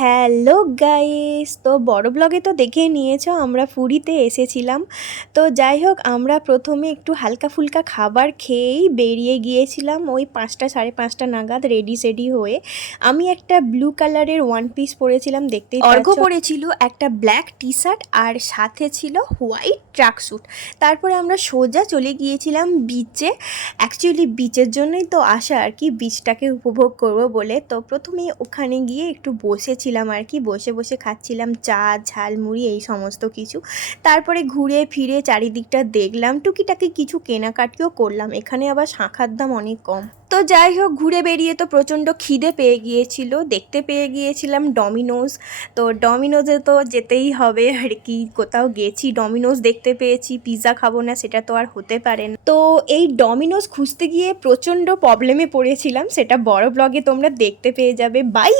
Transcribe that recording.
Hello guys, তো বড় ব্লগে তো দেখেই নিয়েছো আমরা পুরীতে এসেছিলাম। তো যাই হোক, আমরা প্রথমে একটু হালকা ফুলকা খাবার খেয়েই বেরিয়ে গিয়েছিলাম ওই 5টা 5:30 নাগাদ রেডি সেডি হয়ে। আমি একটা ব্লু কালারের ওয়ান পিস পরেছিলাম, দেখতেই অর্ঘ্য পরেছিল একটা ব্ল্যাক টি শার্ট আর সাথে ছিল হোয়াইট ট্রাক স্যুট। তারপরে আমরা সোজা চলে গিয়েছিলাম বিচে। অ্যাকচুয়ালি বিচের জন্যই তো আসা আর কি, বিচটাকে উপভোগ করব বলে। তো প্রথমেই ওখানে গিয়ে একটু বসেছিলাম আর কি, বসে বসে খাচ্ছিলাম চা ঝালমুড়ি এই সমস্ত কিছু। তারপরে ঘুরে ফিরে চারিদিকটা দেখলাম, টুকিটাকি কিছু কেনাকাটিও করলাম। এখানে আবার শাঁখার দাম অনেক কম। তো যাই হোক, ঘুরে বেরিয়ে তো প্রচণ্ড খিদে পেয়ে গিয়েছিল, দেখতে পেয়ে গিয়েছিলাম ডমিনোজ। তো ডমিনোজে তো যেতেই হবে আর কি, কোথাও গেছি ডমিনোজ দেখতে পেয়েছি, পিৎজা খাবো না সেটা তো আর হতে পারে না। তো এই ডমিনোজ খুঁজতে গিয়ে প্রচণ্ড প্রবলেমে পড়েছিলাম, সেটা বড় ব্লগে তোমরা দেখতে পেয়ে যাবে। বাই।